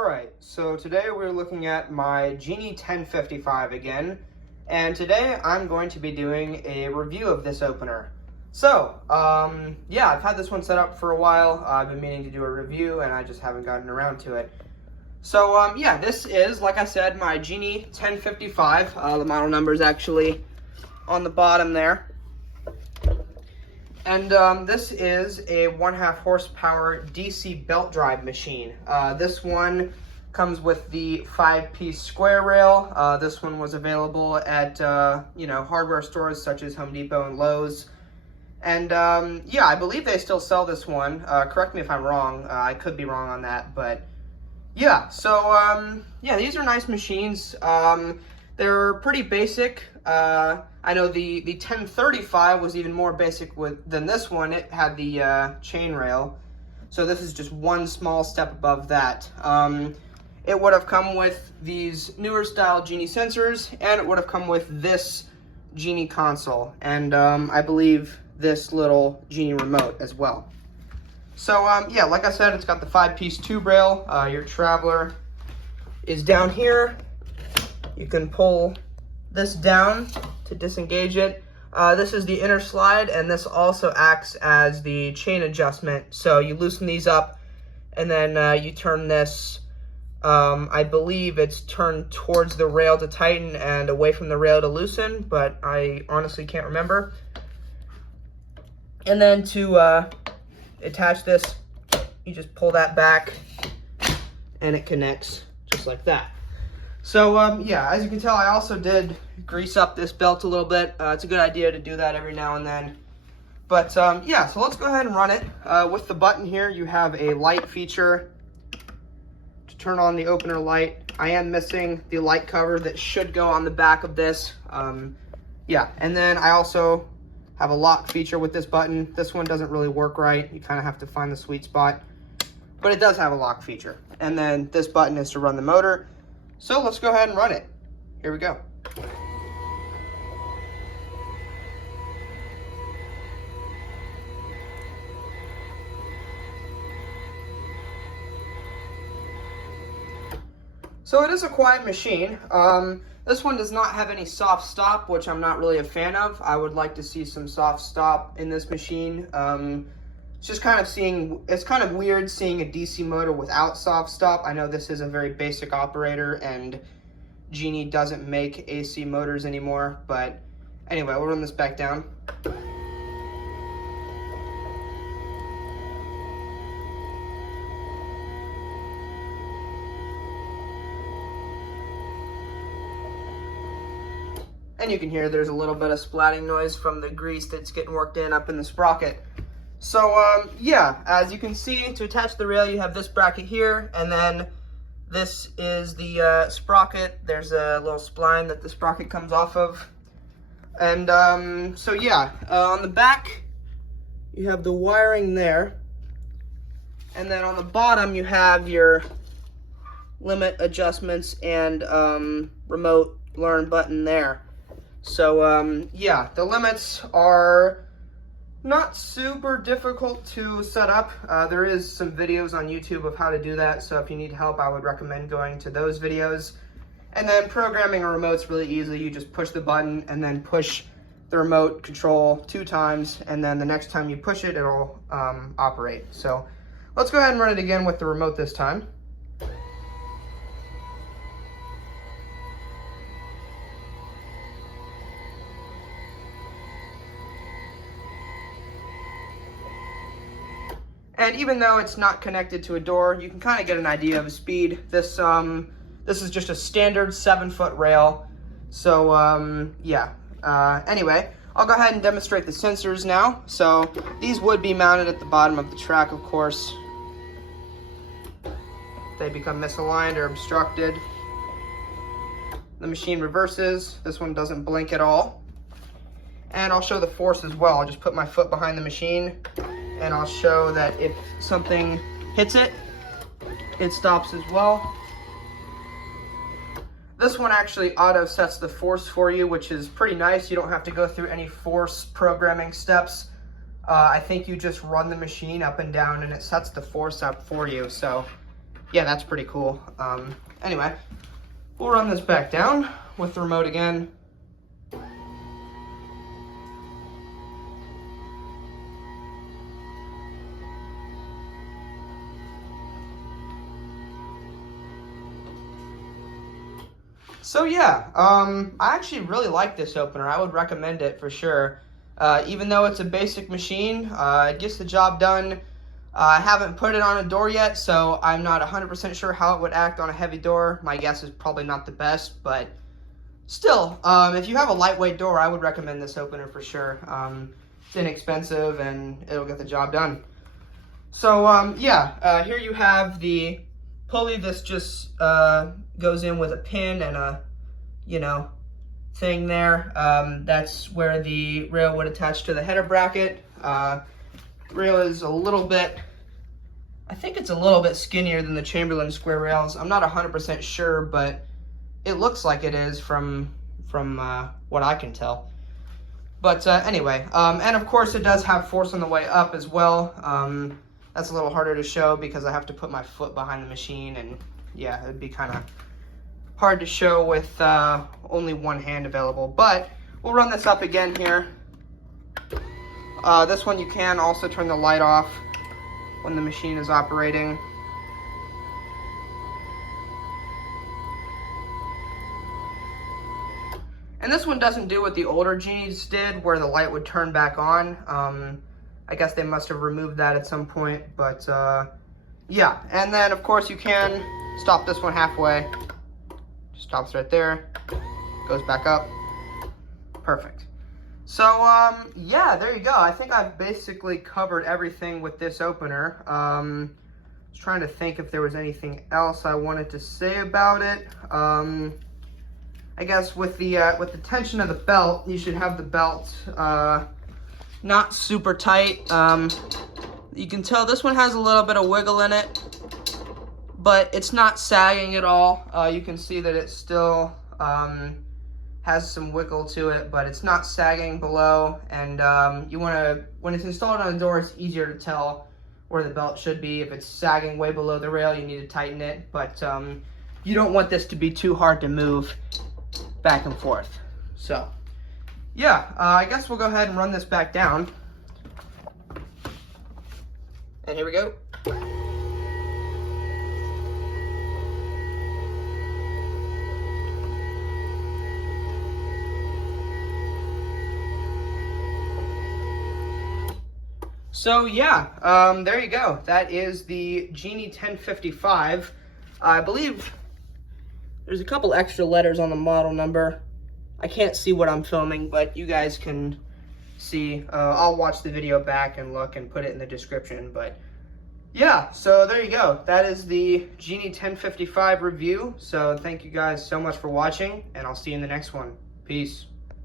Alright, so today we're looking at my Genie 1055 again, and today I'm going to be doing a review of this opener. So, yeah, I've had this one set up for a while. I've been meaning to do a review, and I just haven't gotten around to it. So, yeah, this is, like I said, my Genie 1055. The model number is actually on the bottom there. And this is a 1/2 horsepower DC belt drive machine. This one comes with the 5-piece square rail. This one was available at hardware stores such as Home Depot and Lowe's. And yeah, I believe they still sell this one. Correct me if I'm wrong. I could be wrong on that, but yeah. So yeah, these are nice machines. They're pretty basic. I know the 1035 was even more basic than this one. It had the chain rail. So this is just one small step above that. It would have come with these newer style Genie sensors, and it would have come with this Genie console, and I believe this little Genie remote as well. So yeah, like I said, it's got the 5-piece tube rail. Your traveler is down here. You can pull this down to disengage it. This is the inner slide, and this also acts as the chain adjustment. So you loosen these up, and then you turn this, I believe it's turned towards the rail to tighten and away from the rail to loosen, but I honestly can't remember. And then to attach this, you just pull that back, and it connects just like that. So, yeah, as you can tell, I also did grease up this belt a little bit. It's a good idea to do that every now and then. But, yeah, so let's go ahead and run it. With the button here, you have a light feature to turn on the opener light. I am missing the light cover that should go on the back of this. Yeah, and then I also have a lock feature with this button. This one doesn't really work right. You kind of have to find the sweet spot. But it does have a lock feature. And then this button is to run the motor. So let's go ahead and run it. Here we go. So it is a quiet machine. This one does not have any soft stop, which I'm not really a fan of. I would like to see some soft stop in this machine. It's just kind of weird seeing a DC motor without soft stop. I know this is a very basic operator, and Genie doesn't make AC motors anymore, but anyway, we'll run this back down. And you can hear there's a little bit of splatting noise from the grease that's getting worked in up in the sprocket. So, yeah, as you can see, to attach the rail, you have this bracket here, and then this is the sprocket. There's a little spline that the sprocket comes off of. And, so yeah, on the back, you have the wiring there. And then on the bottom, you have your limit adjustments and remote learn button there. So, yeah, the limits are not super difficult to set up. There is some videos on YouTube of how to do that, so if you need help, I would recommend going to those videos. And then programming a remote's really easy. You just push the button and then push the remote control 2 times, and then the next time you push it, it'll operate. So let's go ahead and run it again with the remote this time. And even though it's not connected to a door, you can kind of get an idea of the speed. This is just a standard 7-foot rail. So yeah. Anyway, I'll go ahead and demonstrate the sensors now. So these would be mounted at the bottom of the track, of course. They become misaligned or obstructed. The machine reverses. This one doesn't blink at all. And I'll show the force as well. I'll just put my foot behind the machine, and I'll show that if something hits it, it stops as well. This one actually auto sets the force for you, which is pretty nice. You don't have to go through any force programming steps. I think you just run the machine up and down and it sets the force up for you. So yeah, that's pretty cool. Anyway, we'll run this back down with the remote again. So yeah, I actually really like this opener. I would recommend it for sure. Even though it's a basic machine, it gets the job done. I haven't put it on a door yet, so I'm not 100% sure how it would act on a heavy door. My guess is probably not the best, but still, if you have a lightweight door, I would recommend this opener for sure. It's inexpensive and it'll get the job done. So yeah, here you have the pulley. This just goes in with a pin and a, thing there. That's where the rail would attach to the header bracket. Rail is a little bit, I think it's a little bit skinnier than the Chamberlain square rails. I'm not 100% sure, but it looks like it is from what I can tell. But anyway, and of course it does have force on the way up as well. That's a little harder to show because I have to put my foot behind the machine, and yeah, it'd be kind of hard to show with only one hand available. But we'll run this up again here. This one you can also turn the light off when the machine is operating. And this one doesn't do what the older Genies did, where the light would turn back on. I guess they must have removed that at some point, but yeah. And then of course you can stop this one halfway. Just stops right there, goes back up. Perfect. So yeah, there you go. I think I've basically covered everything with this opener. I was trying to think if there was anything else I wanted to say about it. I guess with the tension of the belt, you should have the belt not super tight. You can tell this one has a little bit of wiggle in it, but it's not sagging at all. You can see that it still has some wiggle to it, but it's not sagging below. And when it's installed on the door, it's easier to tell where the belt should be. If it's sagging way below the rail, you need to tighten it. But you don't want this to be too hard to move back and forth. So yeah, I guess we'll go ahead and run this back down. And here we go. So yeah, there you go. That is the Genie 1055. I believe there's a couple extra letters on the model number. I can't see what I'm filming, but you guys can see. I'll watch the video back and look and put it in the description. But yeah, so there you go. That is the Genie 1055 review. So thank you guys so much for watching, and I'll see you in the next one. Peace.